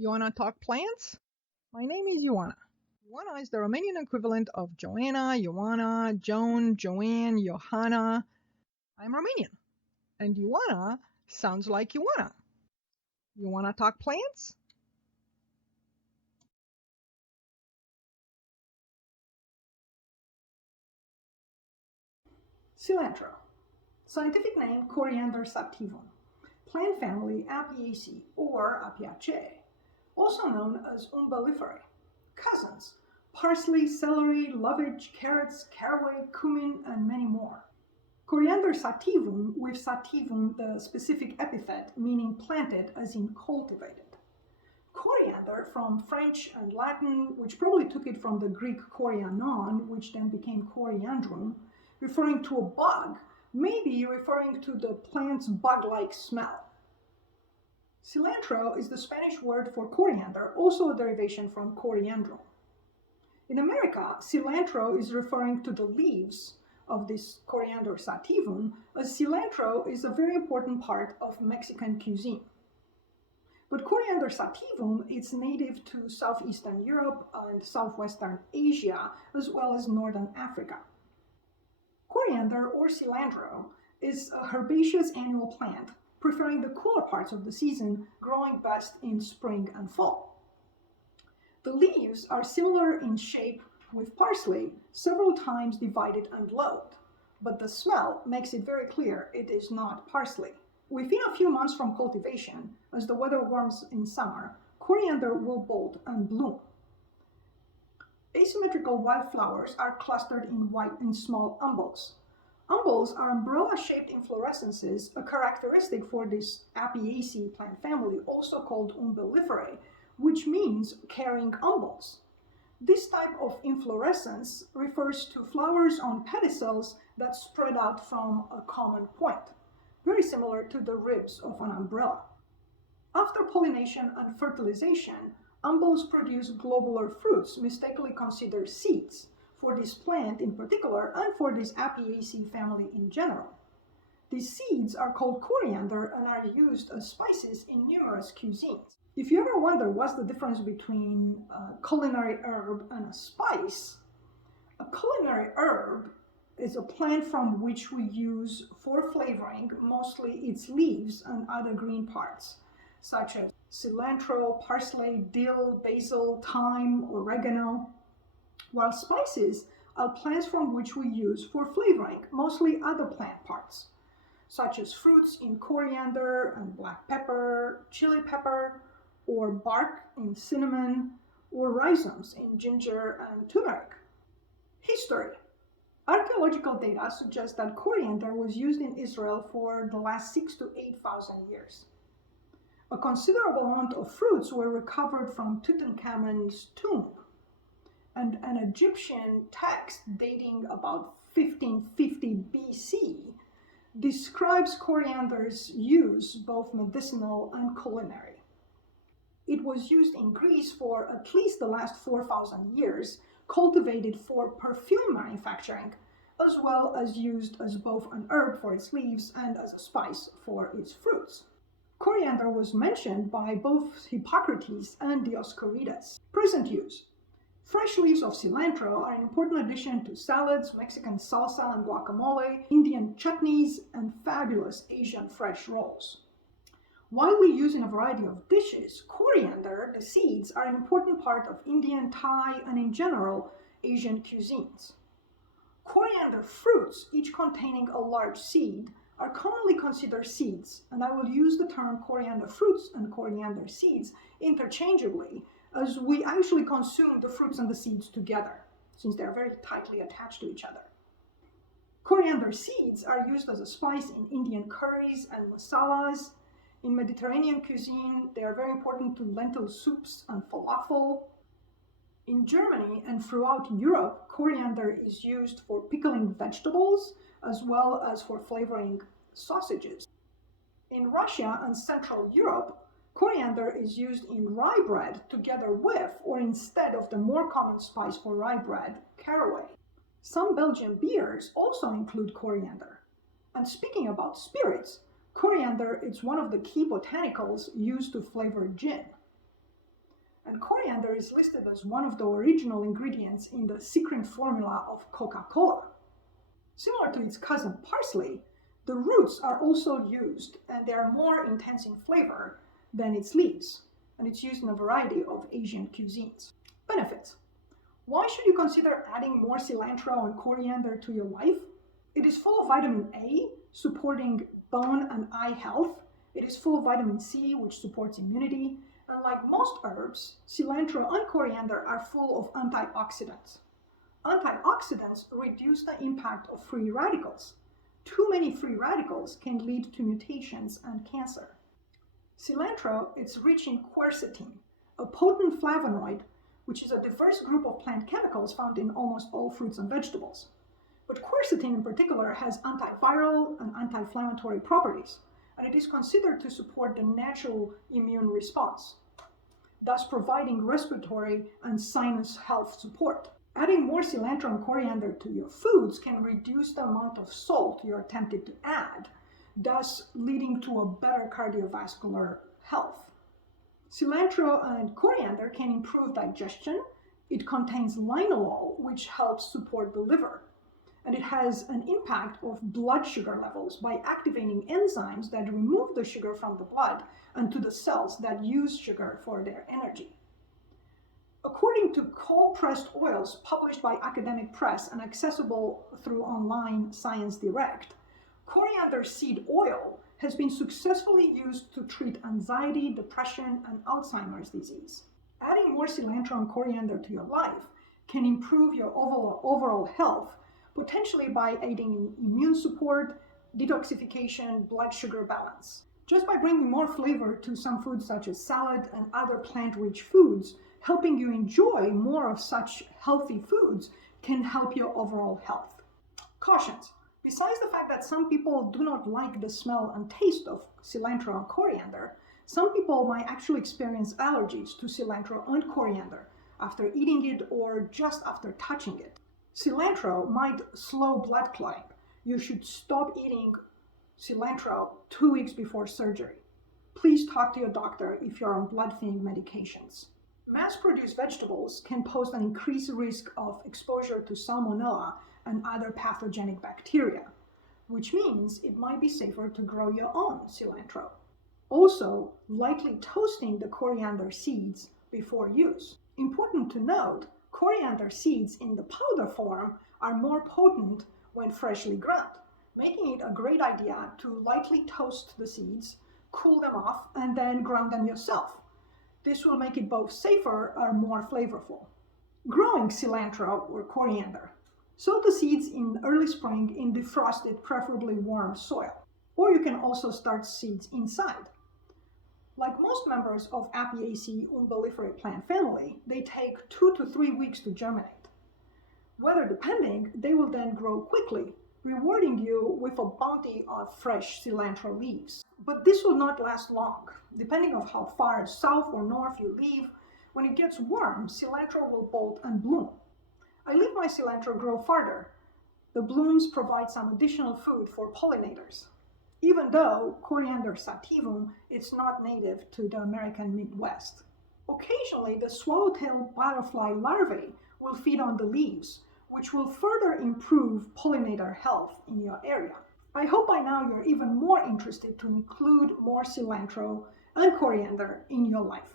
You wanna talk plants? My name is Ioana. Ioana is the Romanian equivalent of Joanna, Ioana, Joan, Joanne, Johanna. I'm Romanian, and Ioana sounds like Ioana. You wanna talk plants? Cilantro. Scientific name Coriander sativum. Plant family Apiaceae or Apiaceae. Also known as umbelliferae. Cousins: parsley, celery, lovage, carrots, caraway, cumin, and many more. Coriander sativum, with sativum the specific epithet meaning planted as in cultivated. Coriander from French and Latin, which probably took it from the Greek korianon, which then became coriandrum, referring to a bug, may be referring to the plant's bug-like smell. Cilantro is the Spanish word for coriander, also a derivation from coriandrum. In America, cilantro is referring to the leaves of this Coriander sativum, as cilantro is a very important part of Mexican cuisine. But Coriander sativum is native to southeastern Europe and southwestern Asia, as well as northern Africa. Coriander, or cilantro, is a herbaceous annual plant, preferring the cooler parts of the season, growing best in spring and fall. The leaves are similar in shape with parsley, several times divided and lobed, but the smell makes it very clear it is not parsley. Within a few months from cultivation, as the weather warms in summer, coriander will bolt and bloom. Asymmetrical wildflowers are clustered in small umbels. Umbels are umbrella-shaped inflorescences, a characteristic for this Apiaceae plant family, also called umbelliferae, which means carrying umbels. This type of inflorescence refers to flowers on pedicels that spread out from a common point, very similar to the ribs of an umbrella. After pollination and fertilization, umbels produce globular fruits, mistakenly considered seeds, for this plant in particular and for this Apiaceae family in general. These seeds are called coriander and are used as spices in numerous cuisines. If you ever wonder what's the difference between a culinary herb and a spice, a culinary herb is a plant from which we use for flavoring mostly its leaves and other green parts, such as cilantro, parsley, dill, basil, thyme, oregano, while spices are plants from which we use for flavoring mostly other plant parts, such as fruits in coriander and black pepper, chili pepper, or bark in cinnamon, or rhizomes in ginger and turmeric. History. Archaeological data suggest that coriander was used in Israel for the last 6,000 to 8,000 years. A considerable amount of fruits were recovered from Tutankhamen's tomb, and an Egyptian text dating about 1550 BC describes coriander's use both medicinal and culinary. It was used in Greece for at least the last 4,000 years, cultivated for perfume manufacturing, as well as used as both an herb for its leaves and as a spice for its fruits. Coriander was mentioned by both Hippocrates and Dioscorides. Present use. Fresh leaves of cilantro are an important addition to salads, Mexican salsa and guacamole, Indian chutneys, and fabulous Asian fresh rolls. Widely used in a variety of dishes, coriander, the seeds, are an important part of Indian, Thai, and in general, Asian cuisines. Coriander fruits, each containing a large seed, are commonly considered seeds, and I will use the term coriander fruits and coriander seeds interchangeably, as we actually consume the fruits and the seeds together, since they are very tightly attached to each other. Coriander seeds are used as a spice in Indian curries and masalas. In Mediterranean cuisine, they are very important to lentil soups and falafel. In Germany and throughout Europe, coriander is used for pickling vegetables as well as for flavoring sausages. In Russia and Central Europe, coriander is used in rye bread together with or instead of the more common spice for rye bread, caraway. Some Belgian beers also include coriander. And speaking about spirits, coriander is one of the key botanicals used to flavor gin. And coriander is listed as one of the original ingredients in the secret formula of Coca-Cola. Similar to its cousin parsley, the roots are also used, and they are more intense in flavor than its leaves, and it's used in a variety of Asian cuisines. Benefits. Why should you consider adding more cilantro and coriander to your life? It is full of vitamin A, supporting bone and eye health. It is full of vitamin C, which supports immunity. And like most herbs, cilantro and coriander are full of antioxidants. Antioxidants reduce the impact of free radicals. Too many free radicals can lead to mutations and cancer. Cilantro is rich in quercetin, a potent flavonoid, which is a diverse group of plant chemicals found in almost all fruits and vegetables. But quercetin in particular has antiviral and anti-inflammatory properties, and it is considered to support the natural immune response, thus providing respiratory and sinus health support. Adding more cilantro and coriander to your foods can reduce the amount of salt you're tempted to add, thus leading to a better cardiovascular health. Cilantro and coriander can improve digestion. It contains linalool, which helps support the liver. And it has an impact of blood sugar levels by activating enzymes that remove the sugar from the blood and to the cells that use sugar for their energy. According to cold-pressed oils published by Academic Press and accessible through online Science Direct, coriander seed oil has been successfully used to treat anxiety, depression, and Alzheimer's disease. Adding more cilantro and coriander to your life can improve your overall health, potentially by aiding in immune support, detoxification, blood sugar balance. Just by bringing more flavor to some foods such as salad and other plant-rich foods, helping you enjoy more of such healthy foods can help your overall health. Cautions. Besides the fact that some people do not like the smell and taste of cilantro and coriander, some people might actually experience allergies to cilantro and coriander after eating it or just after touching it. Cilantro might slow blood clotting. You should stop eating cilantro 2 weeks before surgery. Please talk to your doctor if you're on blood thinning medications. Mass-produced vegetables can pose an increased risk of exposure to salmonella and other pathogenic bacteria, which means it might be safer to grow your own cilantro. Also, lightly toasting the coriander seeds before use. Important to note, coriander seeds in the powder form are more potent when freshly ground, making it a great idea to lightly toast the seeds, cool them off, and then ground them yourself. This will make it both safer and more flavorful. Growing cilantro or coriander. Sow the seeds in early spring in defrosted, preferably warm soil. Or you can also start seeds inside. Like most members of Apiaceae umbelliferae plant family, they take 2 to 3 weeks to germinate. Weather depending, they will then grow quickly, rewarding you with a bounty of fresh cilantro leaves. But this will not last long. Depending on how far south or north you live, when it gets warm, cilantro will bolt and bloom. I leave my cilantro grow farther. The blooms provide some additional food for pollinators. Even though Coriander sativum is not native to the American Midwest. Occasionally, the swallowtail butterfly larvae will feed on the leaves, which will further improve pollinator health in your area. I hope by now you're even more interested to include more cilantro and coriander in your life.